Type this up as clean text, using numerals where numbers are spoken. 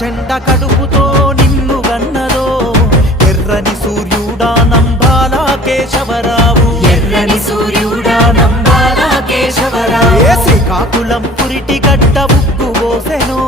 చెండ కడుపుతో నిన్ను గన్నదో ఎర్రని సూర్యుడా నంబాల కేశవరావు ఎర్రని సూర్యుడా నంబాల కేశవరావు శ్రీకాకుళం పురిటి గడ్డ ఉగ్గు పోసెను